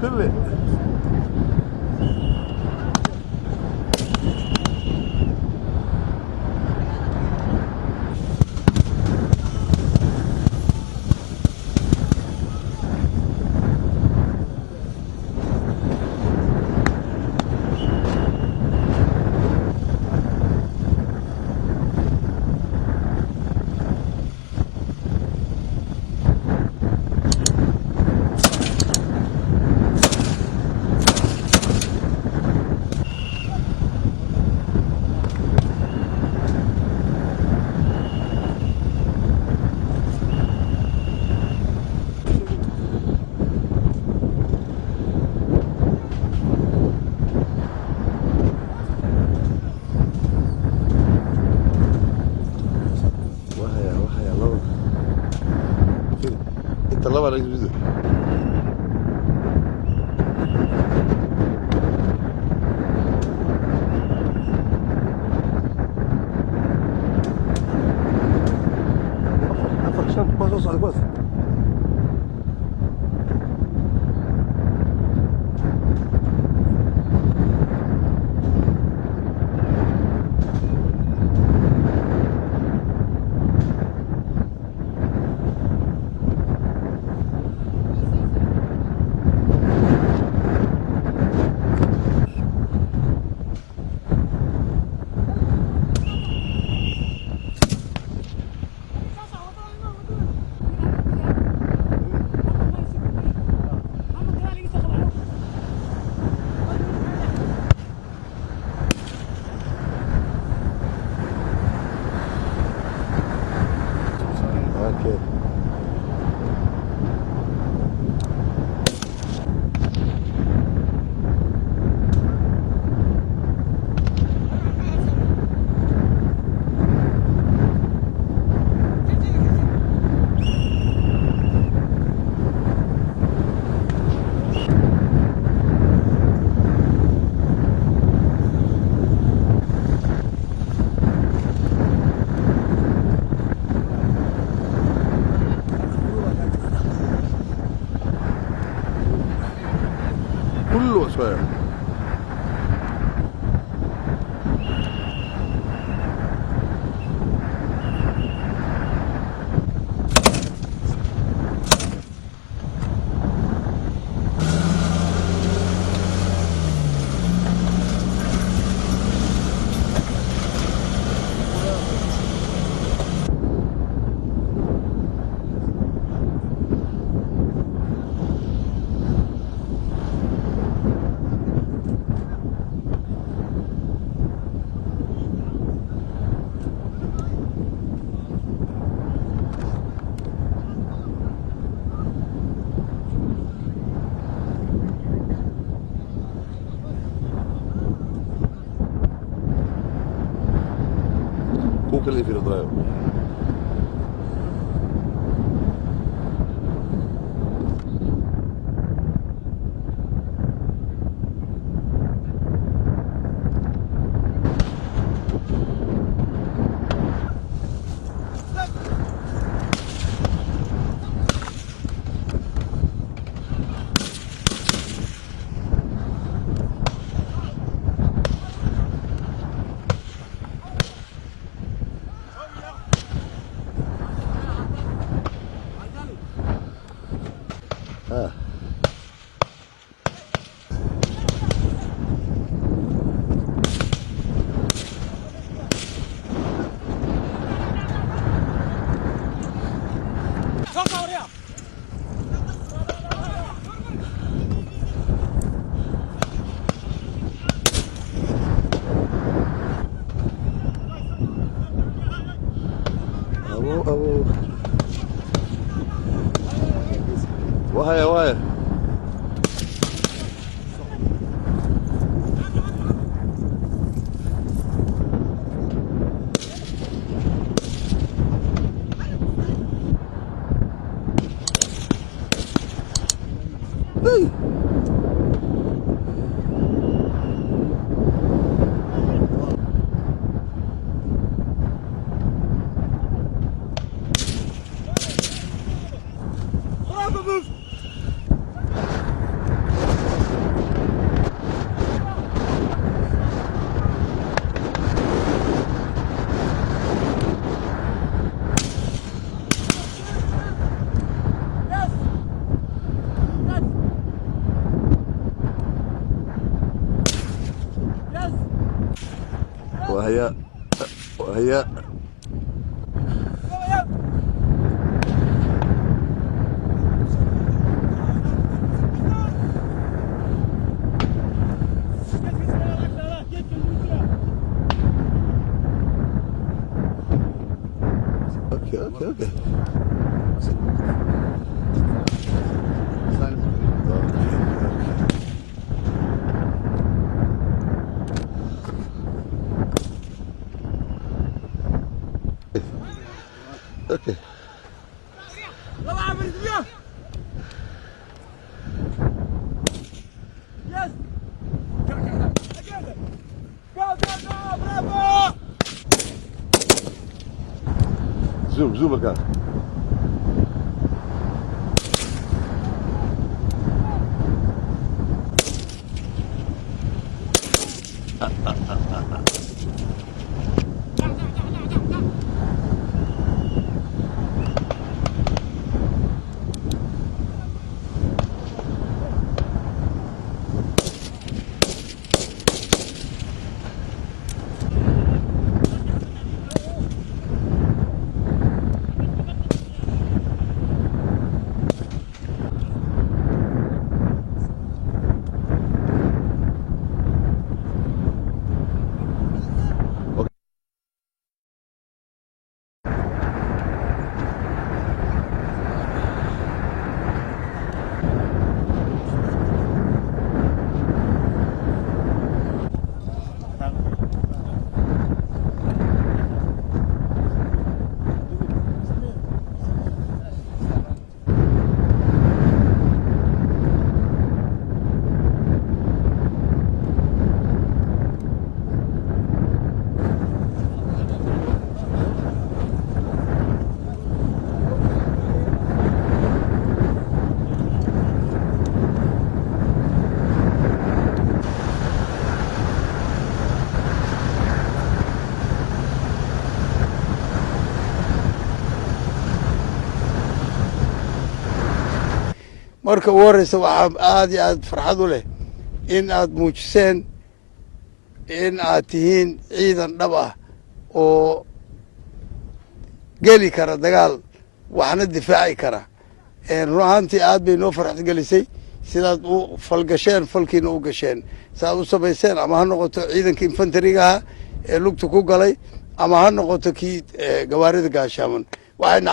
ขึ้นเลยطلعوا على الجزء عشان باصص على الباص اوكي كله شويه Comunque lì fino a 3 euro. Ah. أبو وهاي Hey! اوكي اوكي اوكي اوكي زوم زوم مكان marka ugu horeysa waxaa aad iyo aad farxad u leh in aad muujiseen in aad tihiin ciidan dhab ah oo geli kara dagaal waxna difaaci kara run ahaantii aad bay noo farxad gelisay sidaad u falgasheen falkiina u gasheen saaad u samayseen ama ha noqoto ciidanka infantarigaha ee lugta ku galay ama ha noqoto kii gawaarida gaashaaman waxayna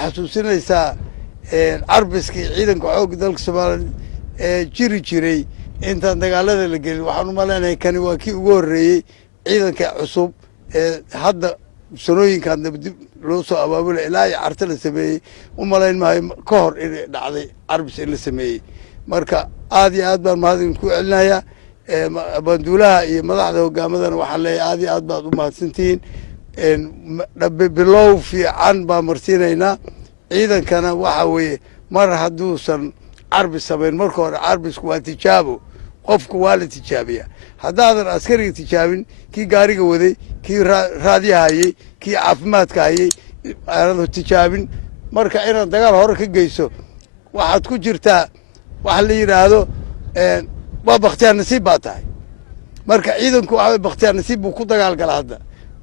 xasuusinaysaa carbiskii ciidanka xoogga dalka soomaaliya ee jiri jiray intaan dagaalada la gelin waxaan u maleynahay kani waa kii ugu horreeyey ciidanka cusub ee hadda sanooyinkan daba dib loo soo abaabulay ilaa iyo carta la sameeyey u malayn maayo ka hor inay dhacday carbis in la sameeyey marka aad iyo aad baan mahad idinku celinayaa banduulaha iyo madaxda hogaamadana waxaan leeyahay aad iyo aad baad u mahadsantihiin bilow fiican baan marsiinaynaa ciidankana waxa weeye mar hadduusan carbis samayn marka hore carbisku waa tijaabo qofku waa la tijaabiyaa haddaadan askariga tijaabin kii gaariga waday kii raadiya hayey kii caafimaadka hayey aanad tijaabin marka inaad dagaal hore ka geyso waxaad ku jirtaa waxa la yidhaahdo waa bakhtiyaar nasiib baa tahay marka ciidanku waxa bakhtiyaar nasiib buu ku dagaalgala hadda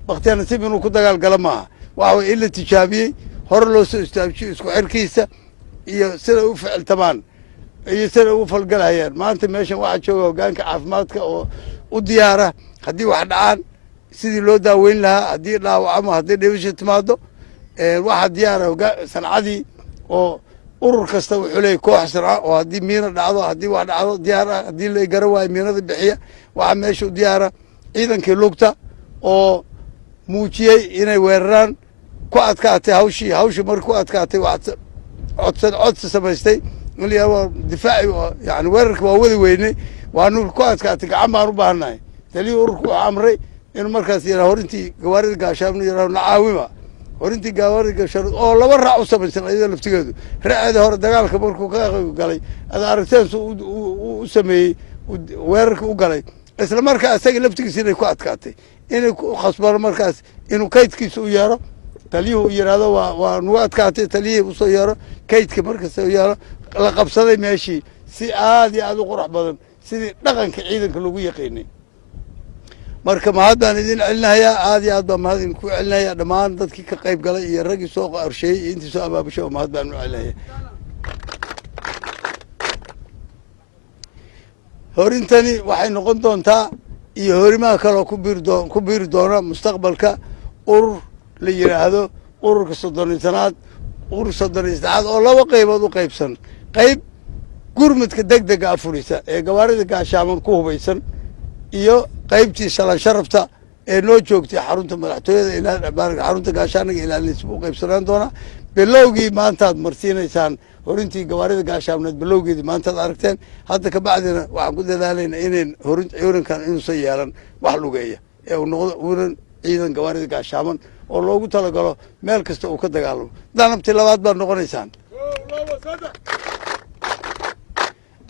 bakhtiyaar nasiib inuu ku dagaalgala maaha waxa weye in la tijaabiyey hore loo soo istaajiyo isku xirkiisa iyo siday u ficiltamaan iyo siday ugu falgalhayaan maanta meeshan waxaa jooga hoggaanka caafimaadka oo u diyaara haddii wax dhacaan sidii loo daaweyn lahaa haddii dhaawacamo haddii dhibasha timaado waxaa diyaara sancadii oo urur kasta wuxuu leeyay koox sanca oo haddii miina dhacdo haddii wax dhacdo diyaar ah haddii la gara waayo miinada bixiya waxaa meesha u diyaara ciidankii lugta oo muujiyey inay weeraraan ku adkaatay hawshii marka ku adkaatay codsi samaystay difaaci yani weerarka waa wadi weynay waanu ku adkaatay gacan baan u baahannahay taliyii ururku wuxuu amray inuu markaas yidhaha horintii gawaarida gaashaamnu yidhaho nacaawima horintii gawaarida gaashaamnu oo laba raac u samaysan iyadoo laftigeedu raaceeda hore dagaalka markuu ka galay ada aragteen su u sameeyey weerarka u galay isla markaa isaga laftigiisa inay ku adkaatay inay ku khasbano markaas inuu kaydkiisa u yeero taliyuhu u yidhaahdo waa nugu adkaatay taliyihii usoo yeero kaydka markasta u yeero la qabsaday meeshii si aad iyo aad u qurux badan sidii dhaqanka ciidanka lagu yaqiinay marka mahad baan idin celinayaa aad iyo aad baan mahad idinku celinayaa dhammaan dadkii ka qayb galay iyo raggii soo qorsheeyey iyo intii soo abaabushay oo mahad baan u celinaya horintani waxay noqon doontaa iyo horimaha kaloo ku biiri doona mustaqbalka urur la yidhaahdo ururka 30aad urur 33aad oo laba qaybood u qaybsan qayb gurmadka degdega afurisa ee gawaarida gaashaaman ku hubaysan iyo qaybtii salan sharafta ee noo joogtay xarunta madaxtooyada xarunta gaashaaniga ilaalinaysa u qaybsanaan doona bilowgii maantaad marsiinaysaan horintii gawaarida gaashaamneed bilowgeedii maantaad aragteen hadda ka bacdina waxaan ku dadaalayna inayn ciidankan inuusan yeelan wax lugeeya ee uu noqdo uunan ciidan gawaarida gaashaaman oo loogu talagalo meel kasta uu ka dagaalamo danabti labaad baad noqonaysaan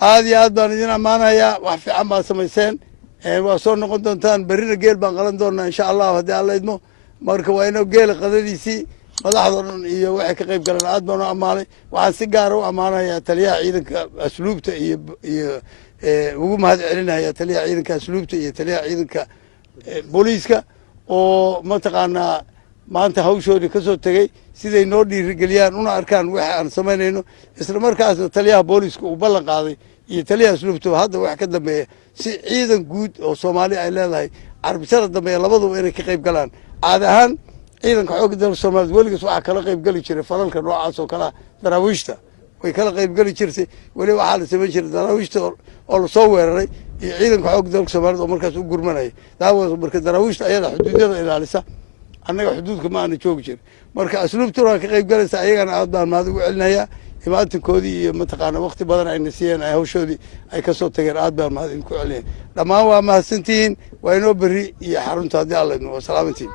aad iyo aad baan idin ammaanayaa wax fiican baad samayseen waa soo noqon doontaan berrina geel baan qalan doonaa insha allahu haddii alla idmo marka waa inoo geela qadadiisii madaxdoo dhan iyo waxay ka qayb galeen aad baan u ammaanay waxaan si gaara u ammaanayaa taliyaha ciidanka asluubta iyo ugu mahad celinaya taliyaha ciidanka asluubta iyo taliyaha ciidanka booliiska oo mataqaanaa maanta hawshoodii ka soo tegey siday noo dhiirigeliyaan una arkaan waxa aan samaynayno isla markaasna taliyaha booliiska uu ballan qaaday iyo taliyaha asluubta hadda wax ka dambeeya si ciidan guud oo soomaali ay leedahay carbisada dambeeya labaduba inay ka qayb galaan caadi ahaan ciidanka xoogga dalka soomaaliyeed weligaas waxaa kala qayb geli jiray falalka noocaas oo kalea daraawiishta way kala qayb geli jirtay weli waxaa la samayn jiray daraawiishta oo lasoo weeraray iyo ciidanka xoogga dalka soomaaliyed oo markaas u gurmanaya daawa marka daraawiishta ayada xuduudyada ilaalisa annaga xuduudka ma aana joogi jirin marka asluubtuna waa ka qayb galaysa ayagana aad baan mahad ugu celinayaa imaatinkoodii iyo mataqaana wakti badan ayna siiyeen ay hawshoodii ay kasoo tageen aad baan mahad idinku celinaya dhammaan waa mahadsantihiin waa inoo berri iyo xarunta haddii alla idmo waa salaamantiin